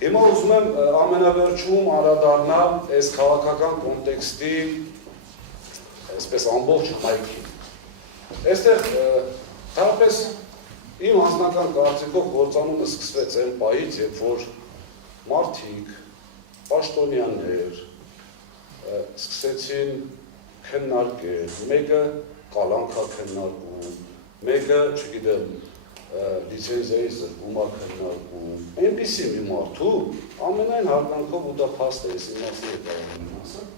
Հիմա ուզում եմ ամենավերջում անդրադառնալ այս քաղաքական կոնտեքստի այսպես ամբողջ համայնքին։ Այստեղ թարպես իմ անձնական կարծիքով գործանումը սկսվեց այն պահից, երբ որ մարդիկ, պաշտոնյաներ սկսեցին քննարկել, մեկը կալանքա քննարկում, մեկը, չգիտեմ, լիցենզիայի զրկում է քննարկում, այնպիսի մի մարդու ամենայն հարգանքով ու դա փաստ է, ես իմացի է կարողանում ասել,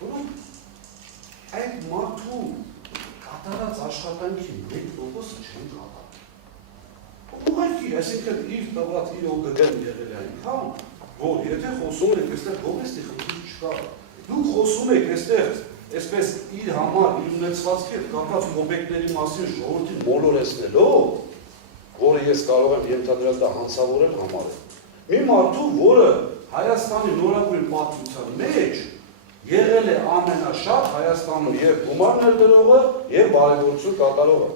որոնք այդ մարդու կատարած աշխատանքի 1%-ը չեն կատարում։ Ուղղակի, այսինքն իր տված իր օգտին եղել է այնքան, որ եթե խոսում եք այստեղ գովեստի խնդիր չկա, դուք խոսում եք այստեղ այսպես իր համար իր ունեցվածքի հետ կապված օբյեկտների մասին ժողովրդին մոլորեցնելով, որը ես կարող եմ ենթադրել դա հանցավորել համարել։ Մի մարդու, որը Հայաստանի նորագույն պատմության մեջ եղել է ամենաշատ Հայաստանում եւ գումար ներդրողը եւ բարեգործություն կատարողը։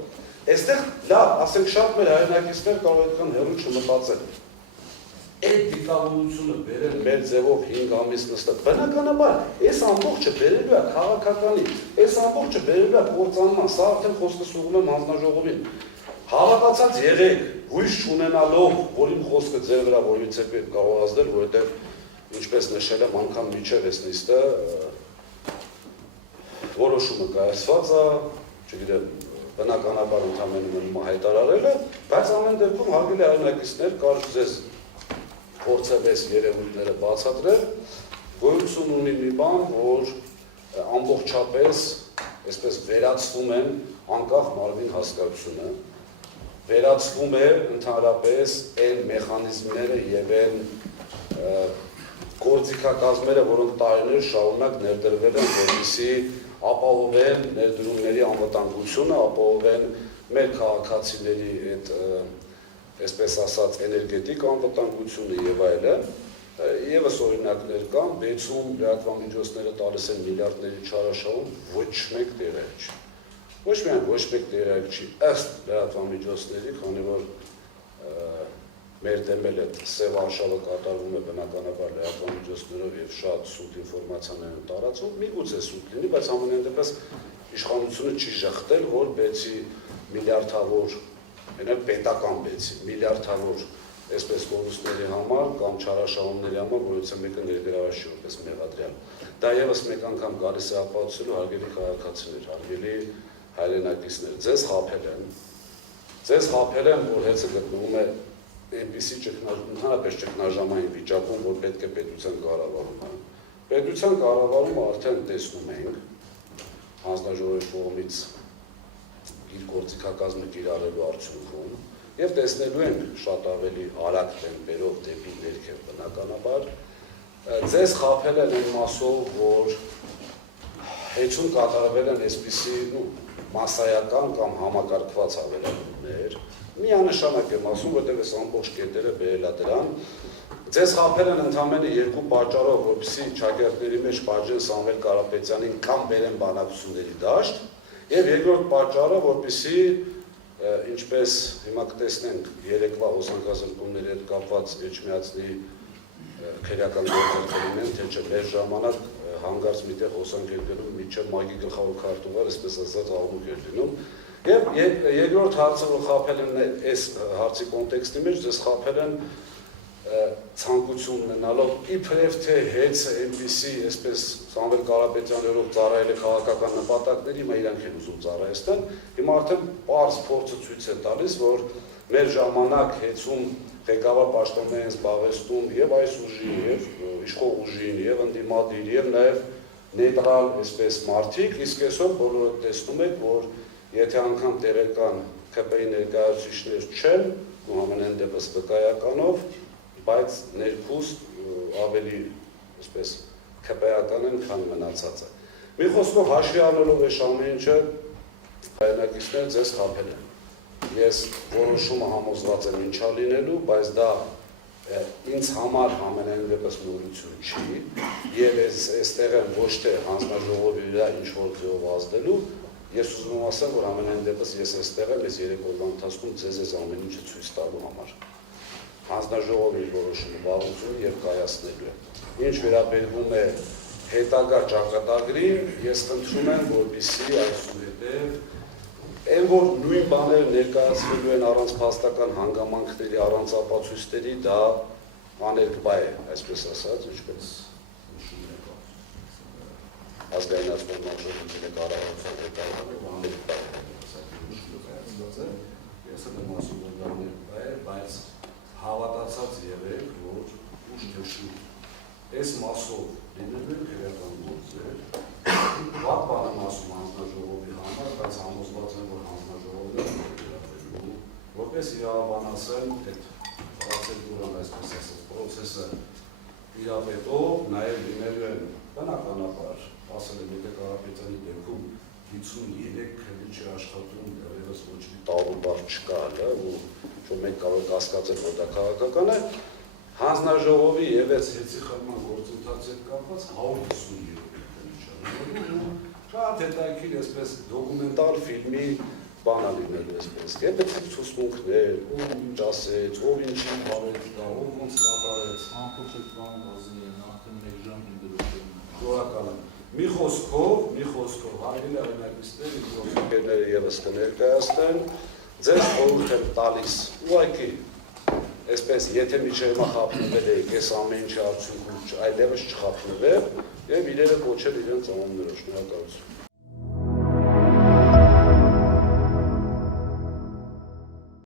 Այստեղ լավ, ասենք շատ մեր հայրենակիցներ կարող այդքան հեռու չմտածեն։ Այդ դիտավորությունը բերել մեր ձևով 5 ամիս նստել։ Բնականաբար, այս ամբողջը բերելու է քաղաքականի, այս ամբողջը բերելու է կործանման, սա արդեն խոսքը սուղում եմ հանձնաժողովին։ Հավատացած եղեք, հույս չունենալով, որ իմ խոսքը ձեր վրա որից է պետք կարողացնել, որովհետև ինչպես նշել եմ անգամ միջև այս նիստը որոշումը կայացված է, չգիտեմ, բնականաբար ընդհանրապես մնում հայտարարելը, բայց ամեն դեպքում հարգելի հայրենակիցներ, կարճ ձեզ փորձեմ այս երևույթները բացատրել, գոյություն ունի մի բան, որ ամբողջապես այսպես վերացվում են անկախ մարմին հասկացությունը, վերացվում է ընդհանրապես այն մեխանիզմները եւ այն գործիքակազմերը, որոնք տարիներ շարունակ ներդրվել են, որպեսզի ապահովեն ներդրումների անվտանգությունը, ապահովեն մեր քաղաքացիների այդ այսպես ասած էներգետիկ անվտանգությունը եւ այլն, եւս օրինակներ կան, բեցում լրատվամիջոցները տալիս են միլիարդների չարաշահում, ոչ մեկ տեղայք չի։ Ոչ միայն ոչ մեկ տեղայք չի, ըստ լրատվամիջոցների, քանի որ մեր դեմ էլ այդ սև արշավը կատարվում է բնականաբար լրատվամիջոցներով եւ շատ սուտ ինֆորմացիաներ են տարածում, միգուցե սուտ լինի, բայց ամենայն դեպս իշխանությունը չի ժխտել, որ բեցի միլիարդավոր Մենակ պետական բեցի, միլիարդավոր այսպես կորուստների համար կամ չարաշահումների համար, որից մեկը ներգրաված չի որպես մեղադրյալ։ Դա եւս մեկ անգամ գալիս է ապացուցելու հարգելի քաղաքացիներ, հարգելի հայրենակիցներ, ձեզ խաբել են, որ հեծը գտնվում է այնպիսի ընդհանրապես ճգնաժամային վիճակում, որ պետք է պետության կառավարումը։ Պետության կառավարումը արդեն տեսնում ենք հանձնաժողովի կողմից իր գործիքակազմը կիրառելու արդյունքում եւ տեսնելու ենք շատ ավելի արագ տեմպերով դեպի ներքև բնականաբար ձեզ խաբել են այն մասով, որ հեծում կատարվել են այսպիսի մասսայական կամ համակարգված ավելանումներ, միանշանակ եմ ասում, որտեղ այս ամբողջ կետերը բերել է դրան, ձեզ խաբել են ընդամենը երկու պատճառով, որպեսզի ճակերտների մեջ բաժեն Սամվել Կարապետյանին կամ բերեն բանակցությունների դաշտ, եւ երկրորդ պատճառը, որպեսզի ինչպես հիմա կտեսնենք երեկվա հոսանքազրկումների հետ կապված Էջմիածնի քրեական գործընթացներն են, թե չէ մեր ժամանակ հանգարց միտեղ հոսանք էր գնում միջև մագի գլխավոր քարտուղար, այսպես ասած աղմուկ էր լինում։ Եվ երկրորդ հարցը, որ խաբել են այս հարցի կոնտեքստի մեջ, ձեզ խաբել են ցանկություն ունենալով իբրև թե հեծը այնպիսի այսպես Սամվել Կարապետյաններով ծառայել է քաղաքական նպատակների, հիմա իրանք են ուզում ծառայեցնել, հիմա արդեն պարզ փորձը ցույց է տալիս, որ մեր ժամանակ հեծում ղեկավար պաշտոններ են զբաղեցնում եւ այս ուժին, եւ իշխող ուժին, եւ ընդդիմադիր, եւ նաեւ նեյտրալ այսպես մարդիկ, իսկ այսօր բոլորը տեսնում եք, որ եթե անգամ տեղական ԿՊ-ի ներկայացուցիչներ չեն, ու ամենայն դեպս վկայականով, բայց ներքուստ ավելի այսպես ԿՊ-ական են, քան մնացածը։ Մի խոսքով հաշվի առնելով այս ամեն ինչը հայրենակիցներ ձեզ խաբել են։ Ես որոշումը համոզված եմ ինչա լինելու, բայց դա ինձ համար ամենայն դեպս նորություն չի, եւ այստեղ եմ ոչ թե հանձնաժողովի վրա ինչ-որ ձեւով ազդելու, ես ուզում եմ ասեմ, որ ամենայն դեպս ես այստեղ եմ, այս 3 օրվա ընթացքում ձեզ այս ամեն ինչը ցույց տալու համար։ հանձնաժողովի որոշումը վարությունը եւ կայացնելու է։ Ինչ վերաբերվում է հետագա ճակատագրին, ես խնդրում եմ, որպեսզի այսուհետև այն որ նույն բաները ներկայացվելու են առանց փաստական հանգամանքների, առանց ապացույցների, դա աներկբա է, այսպես ասած, ինչպես նշում է ազգայնացման մարզողների կառավարության հետագայում աներկբա է։ Ես եմ ասում, որ դա աներկբա է, բայց հավատացած եղեք, որ ուշ թշու այս մասով լինելու են քրեական գործեր, վատ բան եմ ասում հանձնաժողովի համար, բայց համոզված եմ, որ հանձնաժողովն է վերաբերելու, որպես իրավաբան ասեմ, այդ պրոցեդուրան, այսպես ասած, պրոցեսը իրավետով նաև լինելու են բնականաբար, ասել եմ, եթե Կարապետյանի դեպքում 53 քրիչ աշխատում դեռևս ոչ մի տարուբար չկա, որ մենք կարող կասկածել, որ դա քաղաքական է, հանձնաժողովի եւ այս հեծի խմբման գործընթացի հետ կապված 153 շատ հետաքրքիր այսպես դոկումենտալ ֆիլմի բան է լինելու այսպես։ Եթե ցուցմունքներ, ով ինչ ասեց, ով ինչի բաներ տա, ով ոնց կատարեց, ամփոփել բան բազի են, արդեն 1 ժամ դրություն։ Շնորհակալ եմ։ Մի խոսքով հայրենի արենակիցները, գործընկերները եւս կներկայացնեն, ձեզ խորհուրդ եմ տալիս, ուղղակի այսպես, եթե միջև հիմա խափնվել եք, ես ամեն ինչի արդյունքում այլևս չխափնվեք եւ իրերը կոչել իրենց անուններով, շնորհակալություն։